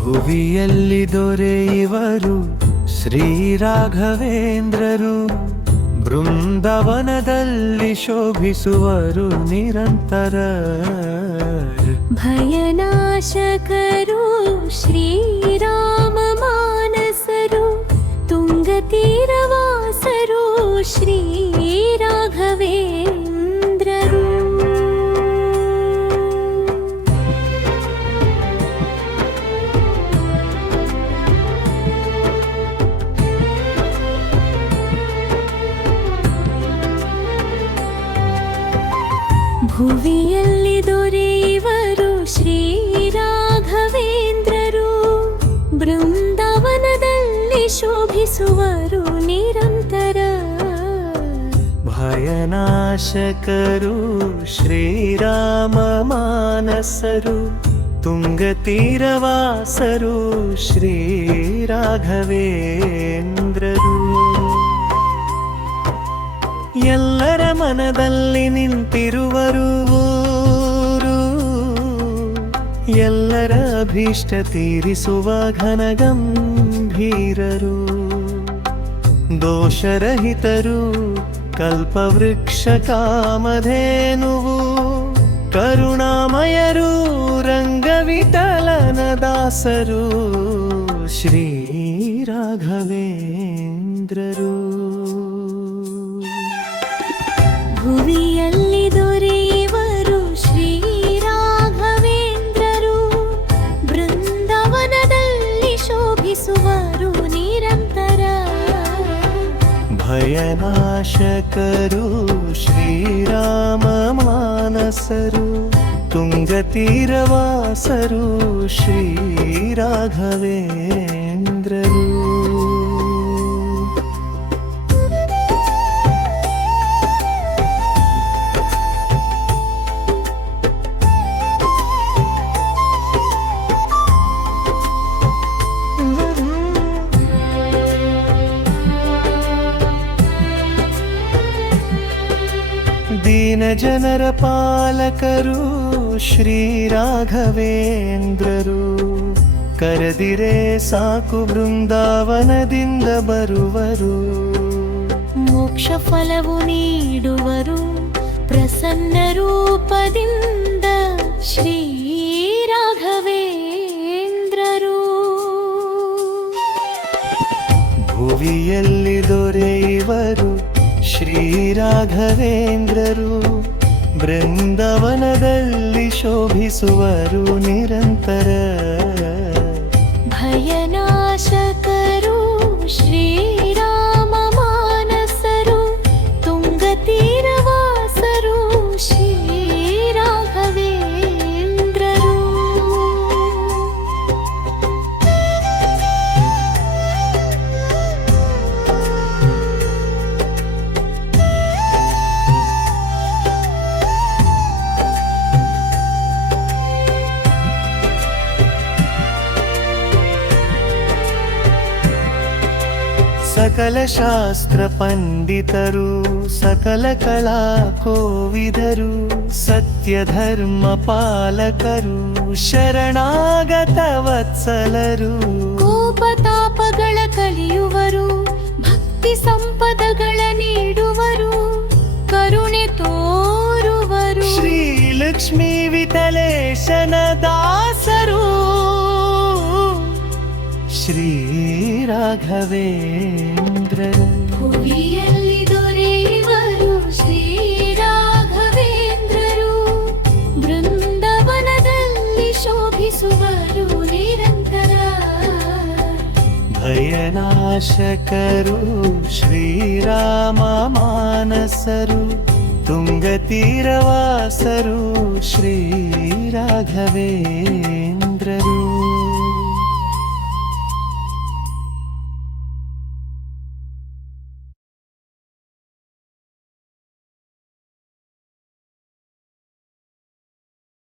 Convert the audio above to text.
ಭುವಿಯಲ್ಲಿ ದೊರೆಯುವರು ಶ್ರೀ ರಾಘವೇಂದ್ರರು, ಬೃಂದಾವನದಲ್ಲಿ ಶೋಭಿಸುವರು ನಿರಂತರ. ಭಯನಾಶಕರು ಶ್ರೀರಾಮ ಮಾನಸರು, ತುಂಗತೀರವಾಸರು ಶ್ರೀ ರಾಘವೇಂದ್ರರು. ಭುವಿಯಲ್ಲಿ ದೊರೆಯುವರು ಶ್ರೀ ರಾಘವೇಂದ್ರರು, ಬೃಂದಾವನದಲ್ಲಿ ಶೋಭಿಸುವರು ನಿರಂತರ. ಭಯನಾಶಕರು ಶ್ರೀರಾಮ ಮಾನಸರು, ತುಂಗತೀರವಾಸರು ಶ್ರೀ ರಾಘವೇಂದ್ರರು. ಎಲ್ಲರ ಮನದಲ್ಲಿ ನಿಂತಿರುವರು, ಎಲ್ಲರ ಅಭೀಷ್ಟ ತೀರಿಸುವ ಘನಗಂಭೀರರು. ದೋಷರಹಿತರು ಕಲ್ಪವೃಕ್ಷ ಕಾಮಧೇನುವು, ಕರುಣಾಮಯರು ರಂಗವಿಠಲನ ದಾಸರು ಶ್ರೀ ರಾಘವೇಂದ್ರರು. ಭುವಿಯಲ್ಲಿ ದೊರೆಯುವರು ಶ್ರೀ ರಾಘವೇಂದ್ರರು, ಬೃಂದಾವನದಲ್ಲಿ ಶೋಭಿಸುವರು ನಿರಂತರ. ಭಯನಾಶಕರು ಶ್ರೀರಾಮ ಮಾನಸರು, ತುಂಗತೀರವಾಸರು ಶ್ರೀ ರಾಘವೇಂದ್ರರು. ದೀನ ಜನರ ಪಾಲಕರು ಶ್ರೀ ರಾಘವೇಂದ್ರರು, ಕರೆದಿರೆ ಸಾಕು ಬೃಂದಾವನದಿಂದ ಬರುವರು. ಮೋಕ್ಷ ಫಲವು ನೀಡುವರು ಪ್ರಸನ್ನ ರೂಪದಿಂದ ಶ್ರೀ ರಾಘವೇಂದ್ರರು. ಭುವಿಯಲ್ಲಿ ದೊರೆಯುವರು ಶ್ರೀ ರಾಘವೇಂದ್ರರು, ಬೃಂದಾವನದಲ್ಲಿ ಶೋಭಿಸುವರು ನಿರಂತರ. ಭಯನಾಶಕರು ಶ್ರೀರಾಮ ಮಾನಸರು, ತುಂಗತೀರವಾಸರು ಶ್ರೀ ರಾಘವೇಂದ್ರರು. ಸಕಲ ಶಾಸ್ತ್ರ ಪಂಡಿತರು, ಸಕಲ ಕಲಾ ಕೋವಿದರು, ಸತ್ಯ ಧರ್ಮ ಪಾಲಕರು, ಶರಣಾಗತ ವತ್ಸಲರು. ಕೋಪತಾಪಗಳ ಕಲಿಯುವರು, ಭಕ್ತಿ ಸಂಪದಗಳ ನೀಡುವರು, ಕರುಣೆ ತೋರುವರು ಶ್ರೀ ಲಕ್ಷ್ಮೀ ವಿಠಲೇಶನ ದಾಸರು ಶ್ರೀ ರಾಘವೇಂದ್ರರು. ಭುವಿಯಲ್ಲಿ ದೊರೆಯುವರು ಶ್ರೀ ರಾಘವೇಂದ್ರರು, ಬೃಂದಾವನದಲ್ಲಿ ಶೋಭಿಸುವರು ನಿರಂತರ. ಭಯನಾಶಕರು ಶ್ರೀರಾಮ ಮಾನಸರು, ತುಂಗತೀರವಾಸರು ಶ್ರೀ ರಾಘವೇಂದ್ರರು.